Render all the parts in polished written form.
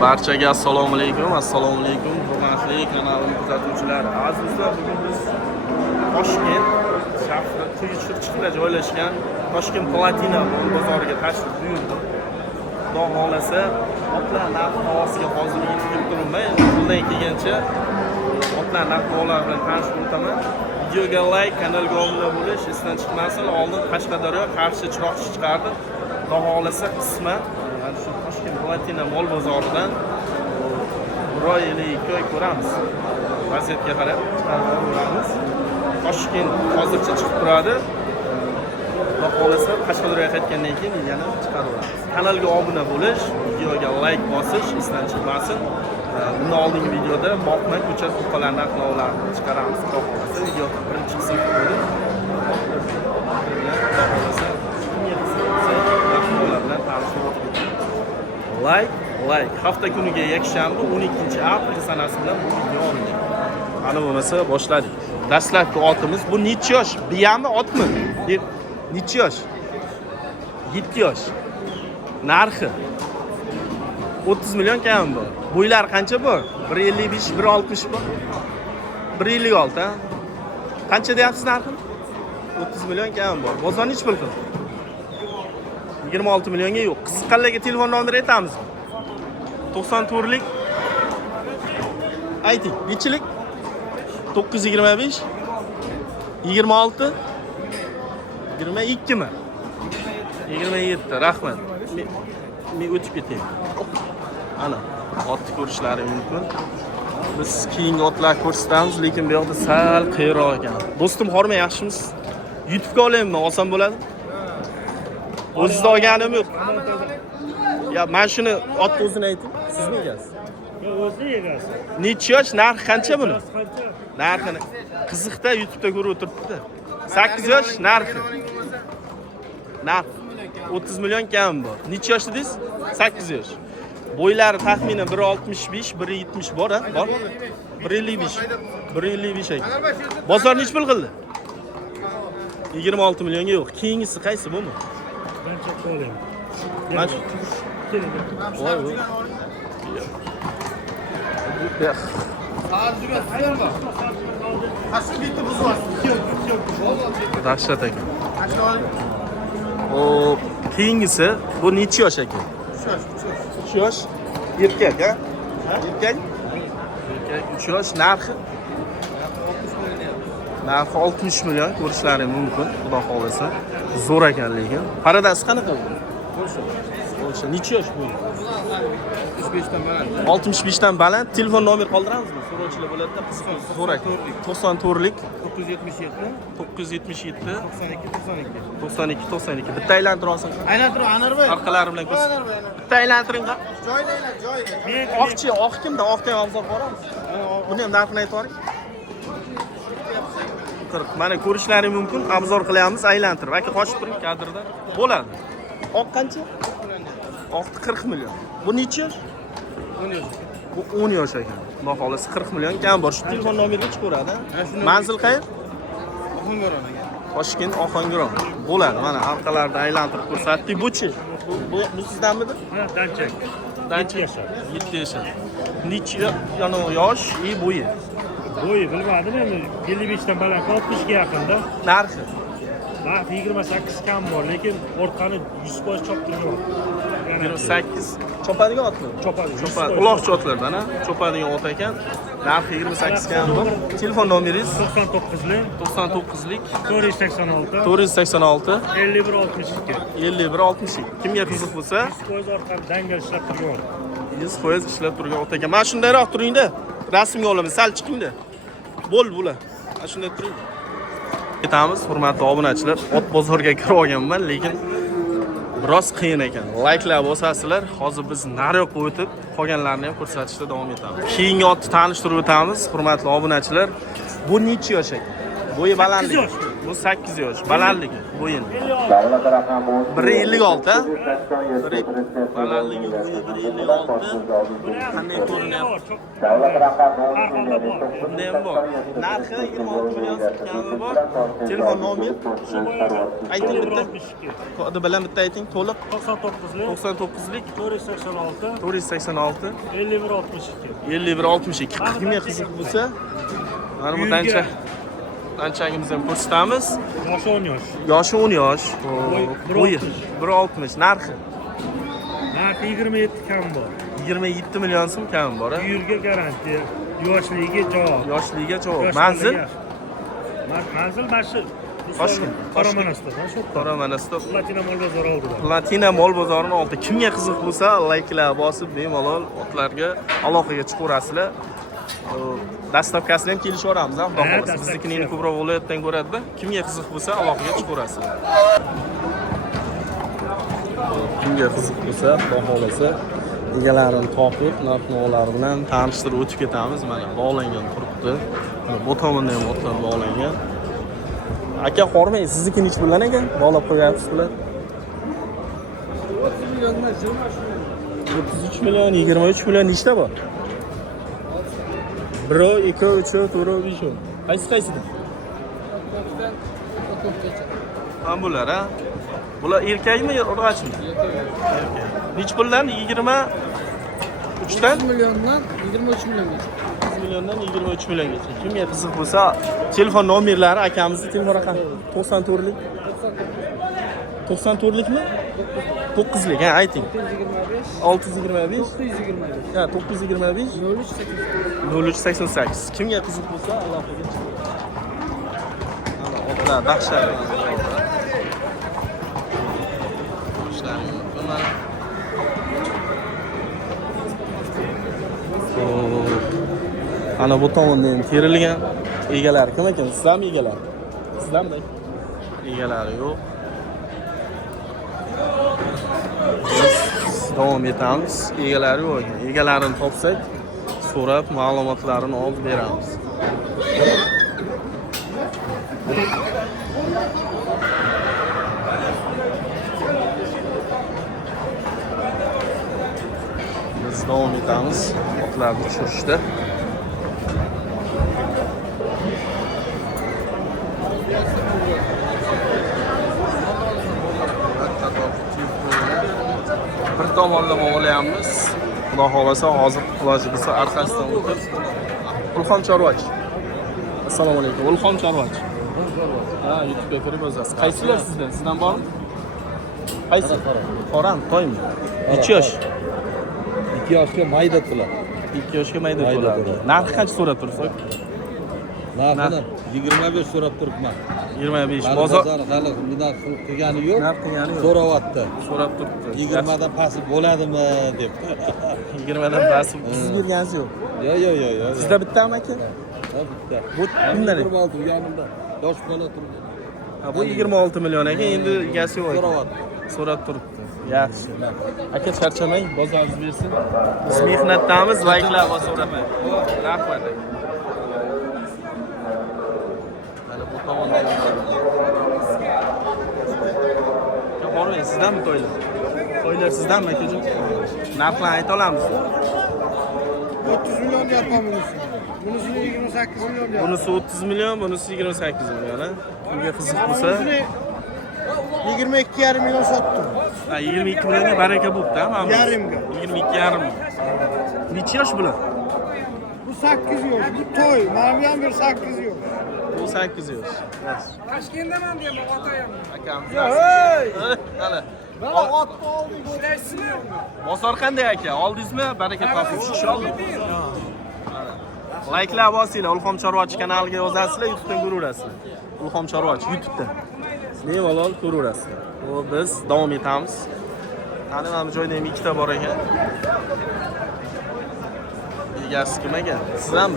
Barchaga assalomu alaykum, hurmatli kanalim kuzatuvchilari. Azizlar, bugun biz Toshkent shahri Quyi Chirchiqda joylashgan Toshkent Platina bozoriga tashrif buyurdik. Xudo xolasa, otlar narx-navosiga hozir yetib turibman. Qo'ldan kelgancha otlar narx-navolar bilan tanishib o'taman. Videoga like, kanalga obuna bo'lish esdan chiqmasin. Oldin Qashqadaryo Qarshi chiroqchi chiqardi. Xudo xolasa qisman shu Toshkent Platina mol bozoridan bir oy yoki 2 oy ko'ramiz. Vaziyatga qarab chiqarib olamiz. Toshkent hozircha chiqib turadi. Xudo xolasa Qashqadaryoga qaytgandan keyin yana chiqarib olamiz. Kanalga obuna bo'lish, videoga like bosish esdan chiqmasin. Bundan oldingi videoda boqma ko'cha to'qalar narx-navolarni chiqaramiz. Xudo xolasa video birinchi qismi bo'ldi. Xudo xolasa like hafta kuniga yakshanba 12-aprel sanasi bilan bu video olingan. Ana bo'lmasa boshladik. Dastlabki otimiz bu necha yosh? Biyami otmi? Necha yosh? 7 yosh. Narxi 30 million kam bor. Bo'ylar qancha bor? 155, 160 bor. 156 ha? Qancha deyapsiz narxini? 30 million kam bor. Bozor nech pul qildi? 26 millionga yo'q. Qiziqqanlarga telefon nomeri aytamizmi? 94lik. Ayting, nechilik? 925 26 22 mi? 27. Rahmat. Men o'tib ketayim. Ana, otni ko'rishlari mumkin. Biz keyingi otlar ko'rsatamiz, lekin bu yoqda sal qiyroq ekan. Do'stim, xorma yaxshimisiz? YouTube'ga olaymi? Oson bo'ladi. O'zingizda olganim yo'q. Ya, men shuni otni o'zini ayting. Sizmi egasiz? Yo'q, o'zi egasi. Necha yosh, narxi qancha buni? Narxini qiziqda YouTube'da ko'rib o'tiribdi. 8 yosh narxi. Narx 30 million kam bor. Necha yosh dedingiz? 8 yosh. Bo'ylari taxminan 165, 170 bor, ha? Bor. 155. 155 ekan. Bozor nech pul qildi? 26 millionga yo'q. Keyingisi qaysi bu-mi? Ben çok olayım. Kaç? Voy voy. Ya. Dahshat ekan. O keyingisi bu necha yosh ekan? 3 yosh. Erkak, ha? Erkak? Erkak 3 yosh. Narxi? Narxi 60 million ko'rishlari mumkin, xudo xolasa. Zo'r ekan lekin. Paradasi qanaqa bu? O'sha necha yosh bu? 65 dan baland. 65 dan baland. Telefon nomer qoldiramizmi? So'rovchilar bo'ladi-da, qiziq. Zo'r ekan. 94lik 977 92 92. Bitta aylantira olsin. Aylantir, Anarboy. Orqalari bilan ko'rsin. Bitta aylantiring. Joyda. Oqchi, oq kimda? Oqdan obzor boramiz. Buni ham narxini aytib yuboring. 40. Mana ko'rishlari mumkin. Obzor qilyapmiz, aylantirib. Aka qochib turing kadrda. Bo'ladi. Oq qancha? Oq 40 million. Bu necha yosh? 10 yosh. Bu 10 yosh ekan. Xudo xolasa 40 million kam bor. Shu telefon nomeriga chiqaveradi. Manzil qayer? Oxongaron ekan. Toshkent Oxongaron. Bo'ladi. Mana orqalarida aylantirib ko'rsatdik. Bu-chi? Bu sizdanmidi? Ha, danchak. Danchak. 7 yosh. Necha yosh, bo'yi? Bo'yi bilmadim endi 55 dan baland 60 ga yaqinda. Narxi? Narxi 28 kam bor, lekin orqani 100% choptirgan. 28 chopadigan otmi? Chopadi. Uloqchi otlardan, ha? Chopadigan ot ekan. Narxi 28 kam bor. Telefon nomeringiz? 99lik 99lik 486 486 5162. 5162. Kimga qiziq bo'lsa, 100% orqani dangal ishlab turgan. 100% ishlab turgan ot ekan. Mana shundayroq turingda. Rasmga olamiz, sal chiqingda. Bo'l bular. Mana shunday turing. Ketamiz, hurmatli obunachilar. Ot bozorga kirib olganman, lekin biroz qiyin ekan. Like'lar bosasizlar. Hozir biz nariyoqqa o'tib, qolganlarni ham ko'rsatishda davom etamiz. Keyingi otni tanishtirib o'tamiz, hurmatli obunachilar. Bu necha yosh ekan? Bo'yi balandligi Bu 8 yosh. Balandligi, bo'yin. 56. 1.56 ha? Balandligi, bo'yi 1.56. Qanday ko'rinyapti? Çok arxonda bor. Bunda ham bor. Narxi 26 million kami bor. Telefon nomeri Shu bo'yicha ayting bitta. 62. Kodi bilan bitta ayting, to'liq 99lik 99lik 486 486 5162. 5162. Kimga qiziq bo'lsa, mana bu tanchamizni ham ko'rsatamiz. Yoshi 10 yosh. Yoshi 10 yosh. Bo'yi 1.60. 1.60. Narxi Narxi 27 kam bor. 27 million so'm kami bor. Uyurga garantiya, yoshligiga javob. Yoshligiga javob. Manzil Manzil bashi Toshkent. Qoramanasdan shu Qoramanasda Platina Mol bozori oldida. Platina mol bozorining oldida. Kimga qiziq bo'lsa, layklar bosib, bemalol otlarga aloqaga chiqaverasizlar. Dastavkasini ham kelishaveramiz, xudo xolasa. Biznikini ko'proq viloyatdan ko'radi-da. Kimga qiziq bo'lsa, aloqaga chiqaverasizlar. Kimga qiziq bo'lsa, xudo xolasa, egalarini topib, narx-navolar bilan tanishtirib o'tib ketamiz. Mana bog'langan turibdi. Mana bu tomonda ham otlar bog'langan. Aka, qormang, siznikini nech puldan ekan? Bog'lab qo'yapsiz bular. 33 million, 23 million nechta bor? 1, 2, 3, 4, 5. Qaysi-qaysida? Ham bular, ha? Bular erkakmi, urg'achmi? Erkak. Nech puldan? 23 dan 30 milyondan 23 milyongacha. 30 milliondan 23 milliongacha. Kimga qiziq bo'lsa, telefon nomerlari akamizning telefon raqami 94lik. 94likmi? 9lik, ha, ayting. 625 625 925 ha, 925 0388. Kimga qiziq bo'lsa, aloqaga chiqing. Mana otlar dahshat. Ana bu tomonda ham terilgan. Egalari kim ekan? Sizlarmi egalar? Sizlarmi? Egalari yo'q. Biz davom etamiz. Egalari yo'q ekan. Egalarini topsak, so'rab ma'lumotlarini olib beramiz. Biz davom etamiz. Otlarni tushirishda. Bir tomonlama olyapmiz. Xudo xolasa hozir iloji bo'lsa orqasidan o'tib. Ulxon chorvachi. Assalomu alaykum. Ulxon chorvachi. Ha, YouTube'ga kirib yozasiz. Qaysilar sizdan? Sizdan bormi? Qaysi? Qoram, to'ymi? Necha yosh? 2 yoshga mayda to'la. 2 yoshga mayda bo'ladi. Narxi qancha so'rab tursak? Narxini 25 so'rab turibman. 25. Bozor hali bundan qilgani yo'q. Narx qilgani yo'q. So'rayapti. So'rab turibdi. 20 dan past bo'ladimi deb. 20 dan past siz bergansiz yo'q. Yo'q. Sizda bittami aka? Ha, bitta. Bu kimdan? 26 yonimda. Yosh bola turibdi. Ha, bu 26 million ekan, endi egasi yo'q. So'rayapti. So'rab turibdi. Yaxshi. Aka charchamang, bozoringiz bersin. Biz mehnatdamiz, layklar va so'ramang. Rahmat. Mana bu tomonda. Bormang, sizdanmi to'ylar? To'ylar sizdanmi akajon? Narxlarni ayta olamizmi? 30 milyon yapamıyoruz. Bunusunu 28 milyon yapamıyoruz. Bunisi 30 million, bunisi 28 million, ha? Kimga qiziq bo'lsa, 22,5 milyon sattım. ha, 22 millionga baraka bo'pti, ha? Yarımga. 22,5. Necha yosh bular? Bu 8 yoş, bu toy. Mamiyan bir 8 yoş. Bu 8 yosh. Kaçkendemen diyeyim o atayım. Akamiz. Hey! Mana. Ben attı aldım. İşleşsin mi? Bozor qanday aka? Oldingizmi? Baraka toping. Inshaalloh. Layklar bosinglar, Ulxom Chorvachi kanaliga yozasizlar, YouTubedan ko'raverasizlar. Ulxom Chorvachi YouTubedan. Bemalol ko'raverasizlar. Biz davom etamiz. Mana joyda ham ikkita bor ekan. Egasi kim ekan? Sizlarmi?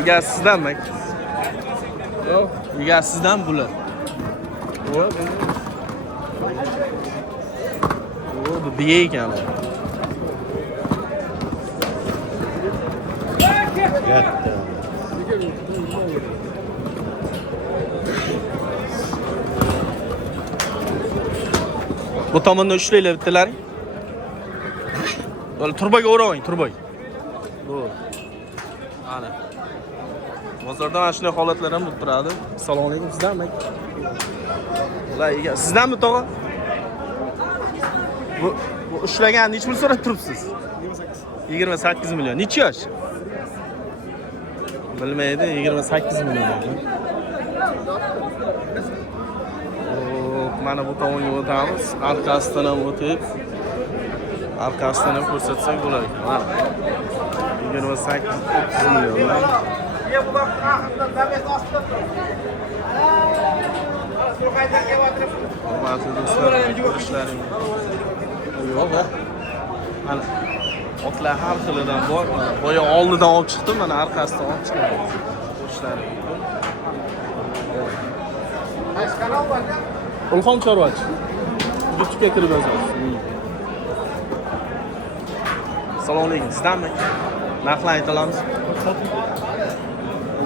Egasi sizdanmi aka? Yo'q. Egasi sizdan bular. Yo'q. Bu biya ekan. Katta. Bu tomondan ushlanglar bittalaring. Böyle turbaga o'raving, turbaga. To'g'ri. Ana. Bozorda mana shunday holatlar ham bo'lib turadi. Assalomu alaykum, sizdanmi? Ular sizdanmi tog'a? Bu ushlagan necha pul so'rab turibsiz? 28 million. Necha yosh? Bilmaydi, 28 million. Mana bu tomonga o'tamiz. Arkasidan ham o'tib, arkasidan ham ko'rsatsak bo'ladi. Mana 28 million. Hurmatli do'stlar, ko'rishlaring yo'q. Mana otlar har xilidan bor. Boya oldidan olib chiqdim, mana arkasidan olib chiqdim. Ko'rishlaring mumkin. Ulxon chorvachi. YouTube'ga kirib yozasiz. Assalomu alaykum. Sizdanmi? Narxlarni ayta olamiz?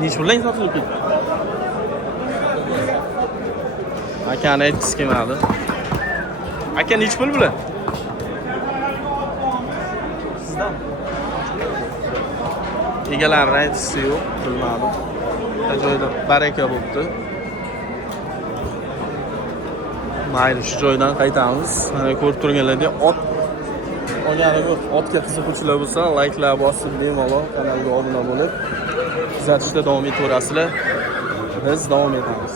Necha puldan sotilib ketdi? Akani aytgisi kelmadi. Aka necha pul bular? Sizdan. Egalarning aytgisi yo'q, bilmadim. Joyda baraka bo'libdi. Mayli, shu joydan qaytamiz. Mana ko'rib turganlaringdek ot olgani yo'q. Otga qiziquvchilar bo'lsa, layklar bosib, bemalol kanalga obuna bo'lib, kuzatishda davom etaverasizlar. Biz davom etamiz.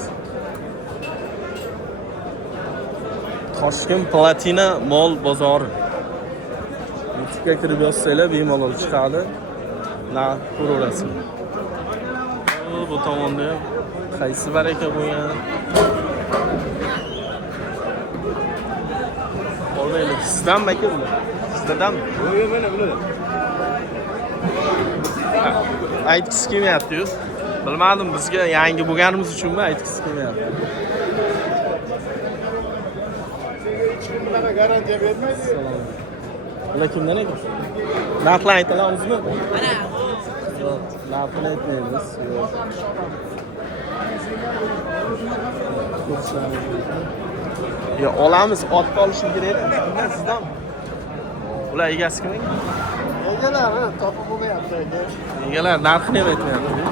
Toshkent Platina mol bozori. YouTube'ga kirib yozsanglar bemalol chiqadi. Ko'raverasizlar. Bu tomonda qaysi baraka bo'lgan? Olmaylik. Sizdanmi aka bular? Sizdanmi? Yo'q, mana bular. Aytgisi kelmayapti-yu. Bilmadim, bizga yangi bo'lganimiz uchunmi aytgisi kelmayapti. Bunaqa garantiya bermaydi. Ular kimdan ekan? Narxlarni ayta olamizmi? Mana. Yo'q, narxini aytmaymiz. Yo'q. Ya olamiz, otni olishim kerak edi. Bundan sizdan. Ular egasi kim ekan? Egalari topib bo'lmayapti aka. Egalar narxini ham aytmayapti.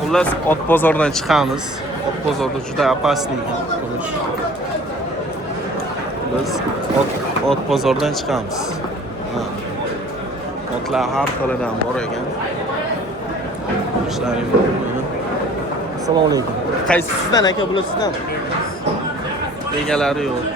Xullas, ot bozordan chiqamiz. Ot bozorda juda opasniy qilish. Biz ot bozordan chiqamiz. Otlar har xilidan bor ekan. Ishlaring bo'ldi. Assalomu alaykum. Qaysi sizdan aka, bular sizdan? Egalari yo'q.